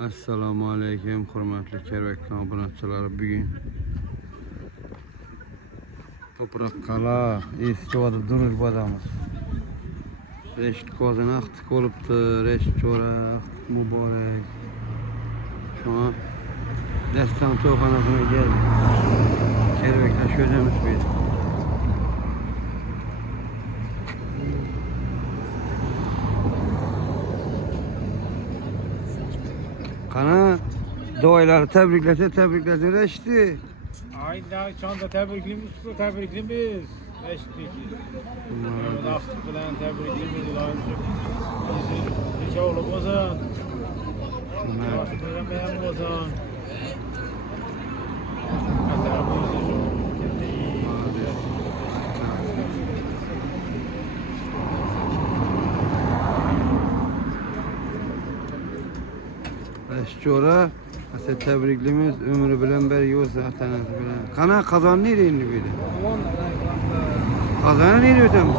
Assalomu alaykum, hurmatli Kerbek obunachilar. Bugun To'proq qala Eskivoda Durujbodamiz. Reşit kozini aqtiq bo'libdi, reşit cho'ra aqtiq muborak. Shuna dastan to'xonasiga keldik. Kerbeklar sho'jamiz bu yerda. Kana doğayları tebriklesin Reşit'i. Aynen çanta tebriklimiz. Eşitlik. Laftık bilen tebriklimiz. Bizi oğlu bozan. Laftık bilen bozan. Reşit'ora asa tebriklimiz ömrü bilen beri yoz zaten bilen. Kana kazan nereye indi böyle? Kazana nereye ötemiz?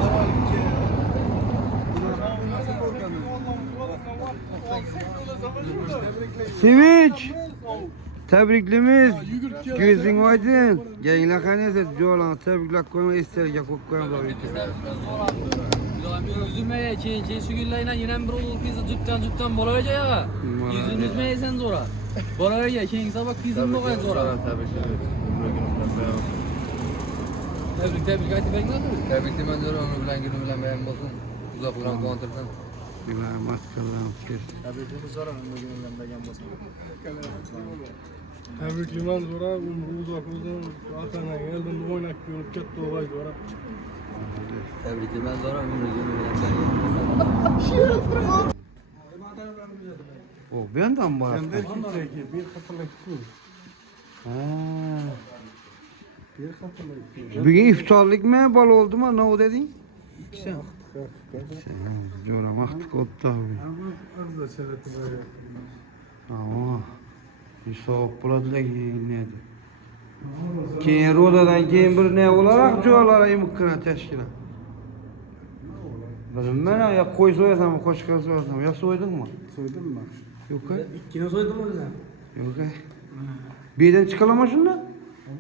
Sevinç. Tebriklimiz. Gözün aydın. Gençler kaniyse jolan tebrikler koyma isterek yakıp koyma da Üzülmeye keyin şu günlerden yine bir olup bizi cüpten bolaverecek ya. Yüzünü üzmeyesen zora. Bolaverecek keyin sabah bizim lokal zora. Tebrik aytib beringlar. Tabriklayman zora, umri bilan günü bilan bayan bo'lsin. Uzoqdan quvontirsin. Bilen maskalarını kes. Tebriklimiz zor ama bugün bilen bayan bozan. Tebrikliman zora, umri uzoq bo'lsin. Atana eldan o'ynab ko'rib katta o'g'ay zora. Tabriklayman zora, umri günü bilan bayan bo'lsin. O benden var. Bir hatırlayıp Bugün iftarlık mı bal oldu mu? Ne o dedin? Sen coramaktık oldu tabi. az da seyretim öyle. Ama bir soğuk buladı da neydi? Keyin rodadan keyin bir ne olarak çoğalara yumukına teşkilat. Ben ya koy soyasam, koşka soyasam ya soydun mu? Soydun mu? Yok ha? İkkini soydun mu sen? Yok ha? Birden çıkalım şundan?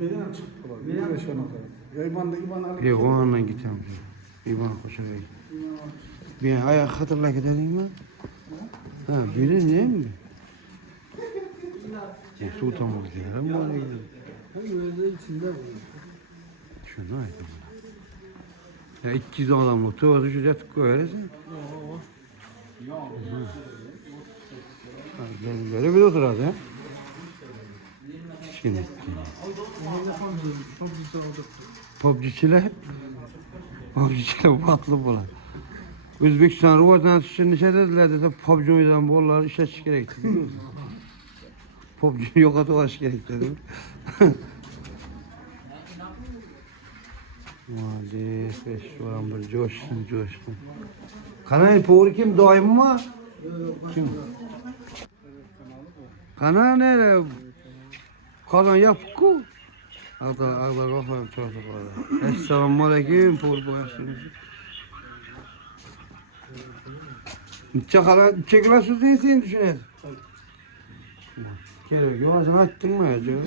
Birden çıktı. Bir de şuna koy. Yaymandaki bana alıp. Yok o andan gideceğim. İban koşarak. Bir ayak hatırla ki dedin mi? Ha biri ne mi? Sultanımız diyelim mi? Hangi öyle içinde bu? Şunu aydım. Ya 200 adamla tuvalı düşecek koyarız. Böyle bir otur hadi. Şimdi. PUBG'çiler baklı bular. Özbekistan Ruvaz'dan şimdi şey dediler de PUBG oynayan bollar işe gerekti. PUBG yok ataş gerekti dedim. Maalesef şu an bir coşsun. Kanal poğru kim daim mi? Kim? Kanal nere? Kazan yapık ku. Ağda kafam çok da. Esselamu aleyküm poğru boyasınız. Çekilen söz neyse düşünün. Gerek yok, sen açtın mı acaba? Yok